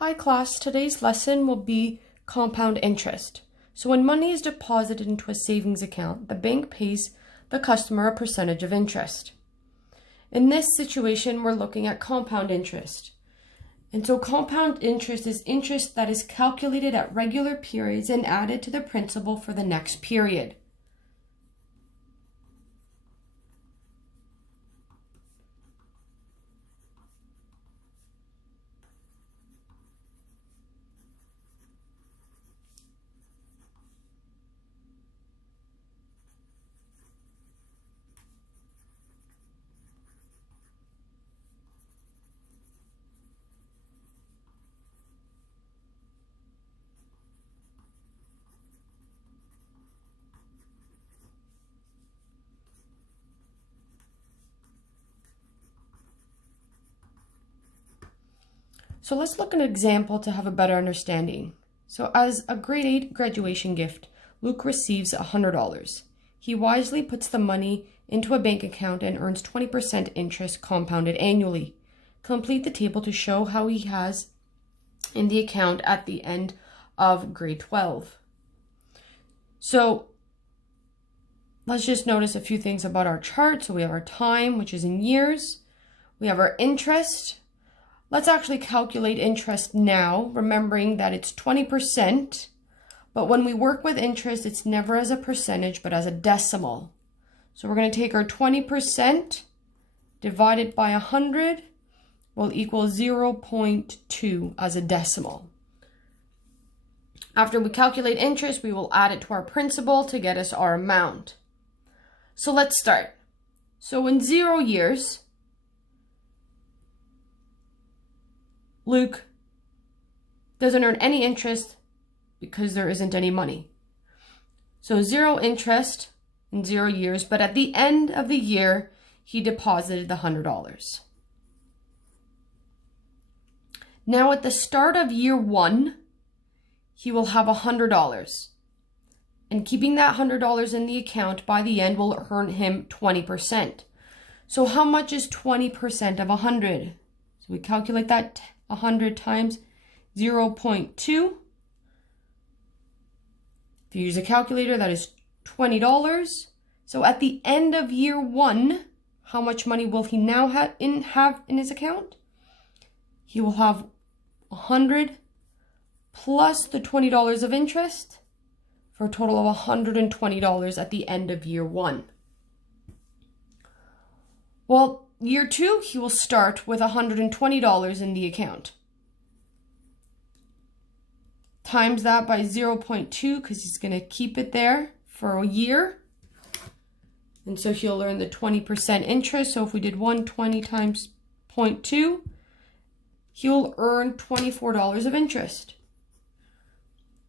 Hi class, today's lesson will be compound interest. So when money is deposited into a savings account, the bank pays the customer a percentage of interest. In this situation, we're looking at compound interest. And so compound interest is interest that is calculated at regular periods and added to the principal for the next period. So let's look at an example to have a better understanding. So as a grade 8 graduation gift, Luke receives $100. He wisely puts the money into a bank account and earns 20% interest compounded annually. Complete the table to show how he has in the account at the end of grade 12. So let's just notice a few things about our chart. So we have our time, which is in years. We have our interest. Let's actually calculate interest now, remembering that it's 20%, but when we work with interest, it's never as a percentage, but as a decimal. So we're going to take our 20% divided by 100 will equal 0.2 as a decimal. After we calculate interest, we will add it to our principal to get us our amount. So let's start. So in 0 years, Luke doesn't earn any interest because there isn't any money. So 0 interest in 0 years, but at the end of the year, he deposited the $100. Now at the start of year 1, he will have $100. And keeping that $100 in the account by the end will earn him 20%. So how much is 20% of 100? So we calculate that 100 times 0.2. If you use a calculator, that is $20. So at the end of year 1, how much money will he now have in his account? He will have 100 plus the $20 of interest for a total of $120 at the end of year 1. Well, year 2, he will start with $120 in the account. Times that by 0.2 because he's going to keep it there for a year. And so he'll earn the 20% interest. So if we did 120 times 0.2, he'll earn $24 of interest.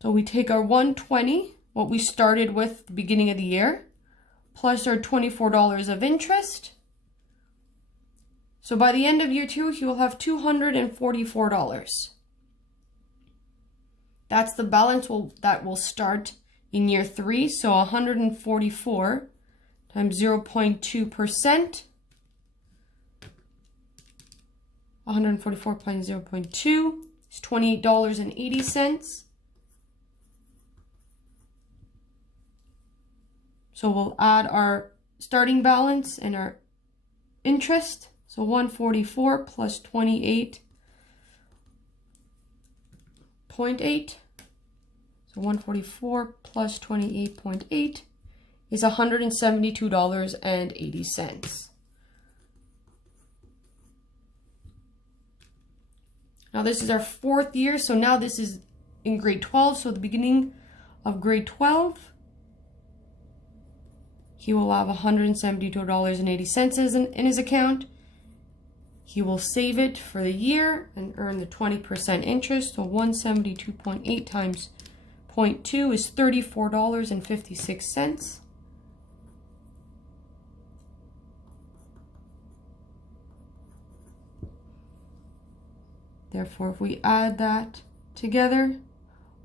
So we take our 120, what we started with at the beginning of the year, plus our $24 of interest. So by the end of year 2, he will have $244. That's the balance that will start in year 3. So 144 times 0.2%. 144 times 0.2 is $28.80. So we'll add our starting balance and our interest. So 144 plus 28.8. So 144 plus 28.8 is $172.80. Now this is our 4th year. So now this is in grade 12. So at the beginning of grade 12, he will have $172.80 in his account. He will save it for the year and earn the 20% interest. So 172.8 times 0.2 is $34.56. Therefore, if we add that together,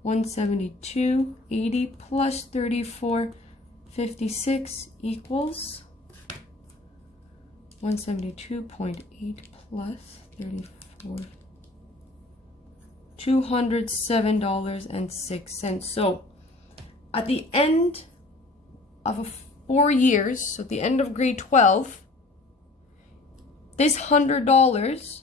172.80 plus 34.56 equals 172.8 plus 34 $207.06. So at the end of 4 years, so at the end of grade 12, this $100,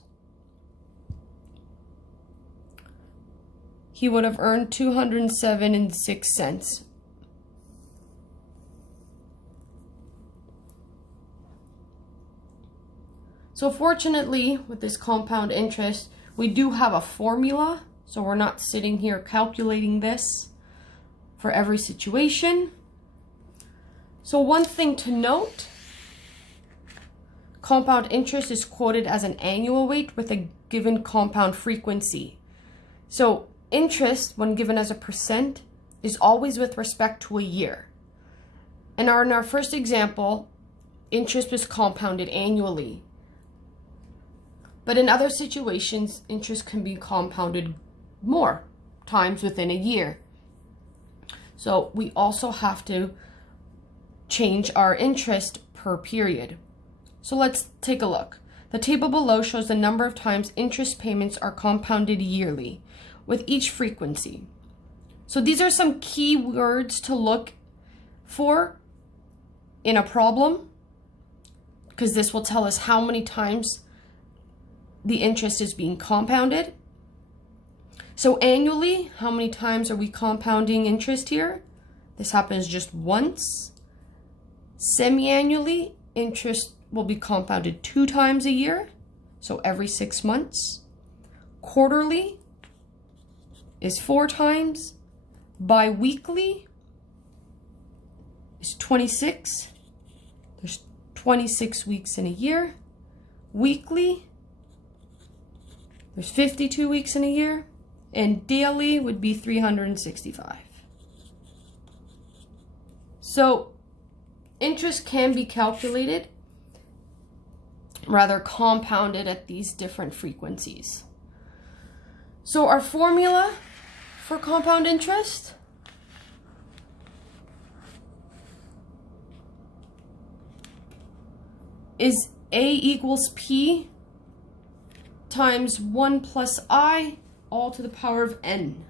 he would have earned $207.06. So fortunately, with this compound interest, we do have a formula, so we're not sitting here calculating this for every situation. So one thing to note, compound interest is quoted as an annual rate with a given compound frequency. So interest, when given as a percent, is always with respect to a year. And in our first example, interest was compounded annually. But in other situations, interest can be compounded more times within a year. So we also have to change our interest per period. So let's take a look. The table below shows the number of times interest payments are compounded yearly with each frequency. So these are some key words to look for in a problem, because this will tell us how many times the interest is being compounded. So annually, how many times are we compounding interest here? This happens just once. Semi-annually, interest will be compounded 2 times a year, so every 6 months. Quarterly is 4 times. Bi-weekly is 26. There's 26 weeks in a year. Weekly, there's 52 weeks in a year, and daily would be 365. So interest can be calculated, rather compounded at these different frequencies. So our formula for compound interest is A equals P times 1 plus I, all to the power of n.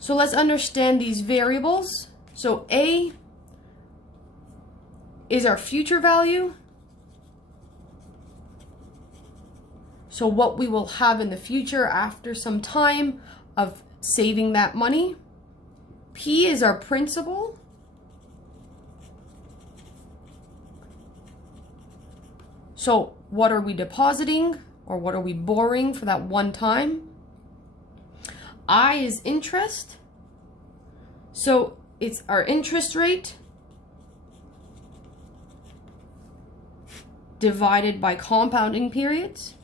So let's understand these variables. So A is our future value, so what we will have in the future after some time of saving that money. P is our principal. So what are we depositing, or what are we borrowing for that one time? I is interest. So it's our interest rate divided by compounding periods.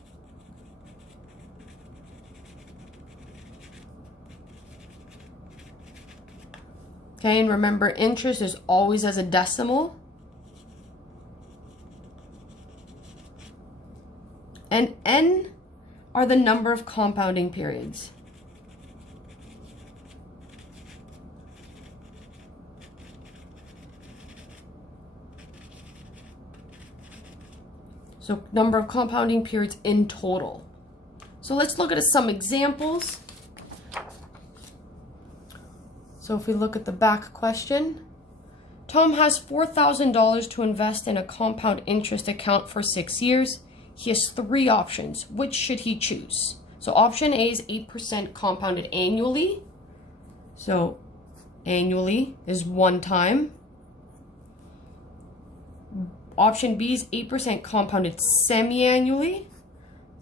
Okay, and remember, interest is always as a decimal. And n are the number of compounding periods. So number of compounding periods in total. So let's look at some examples. So if we look at the back question, Tom has $4,000 to invest in a compound interest account for 6 years. He has 3 options. Which should he choose? So option A is 8% compounded annually. So annually is 1 time. Option B is 8% compounded semi-annually.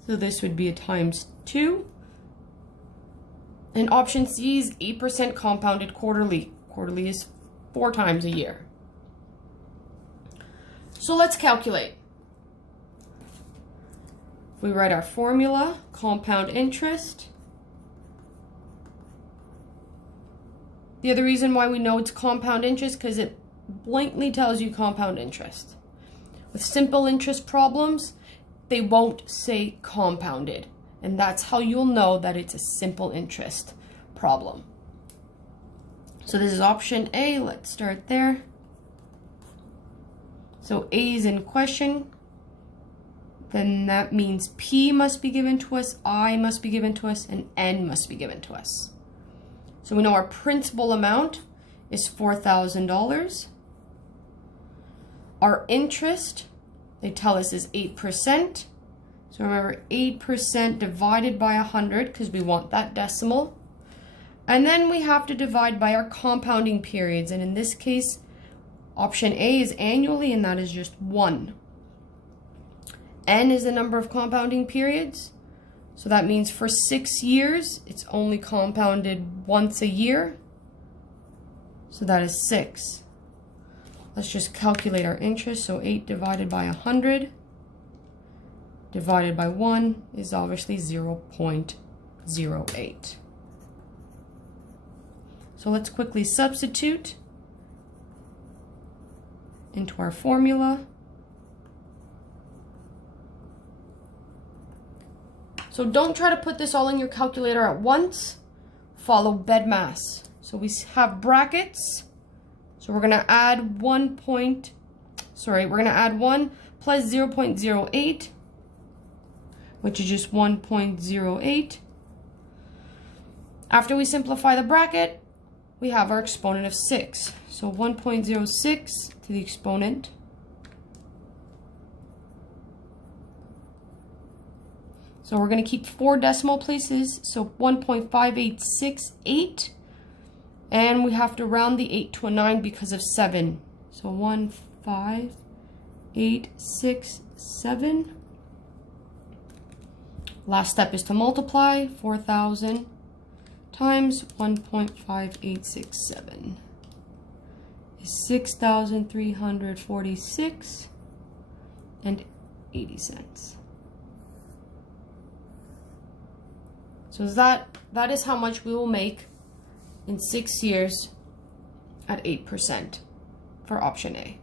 So this would be a times 2. And option C is 8% compounded quarterly. Quarterly is 4 times a year. So let's calculate. If we write our formula, compound interest. The other reason why we know it's compound interest, because it blatantly tells you compound interest. With simple interest problems, they won't say compounded. And that's how you'll know that it's a simple interest problem. So this is option A. Let's start there. So A is in question. then that means P must be given to us, I must be given to us, and N must be given to us. So we know our principal amount is $4,000. Our interest, they tell us, is 8%. So remember, 8% divided by 100, because we want that decimal. And then we have to divide by our compounding periods. And in this case, option A is annually, and that is just 1. N is the number of compounding periods. So that means for 6 years, it's only compounded once a year. So that is 6. Let's just calculate our interest. So 8 divided by 100 divided by 1 is obviously 0.08. So let's quickly substitute into our formula. So don't try to put this all in your calculator at once. Follow BEDMAS. So we have brackets. So we're gonna add 1 plus 0.08, which is just 1.08. After we simplify the bracket, we have our exponent of 6. So 1.06 to the exponent. So we're going to keep 4 decimal places, so 1.5868. And we have to round the 8 to a 9 because of 7. So 15867. Last step is to multiply 4,000 times 1.5867 is 6,346 and 80 cents. So that is how much we will make in 6 years at 8% for option A.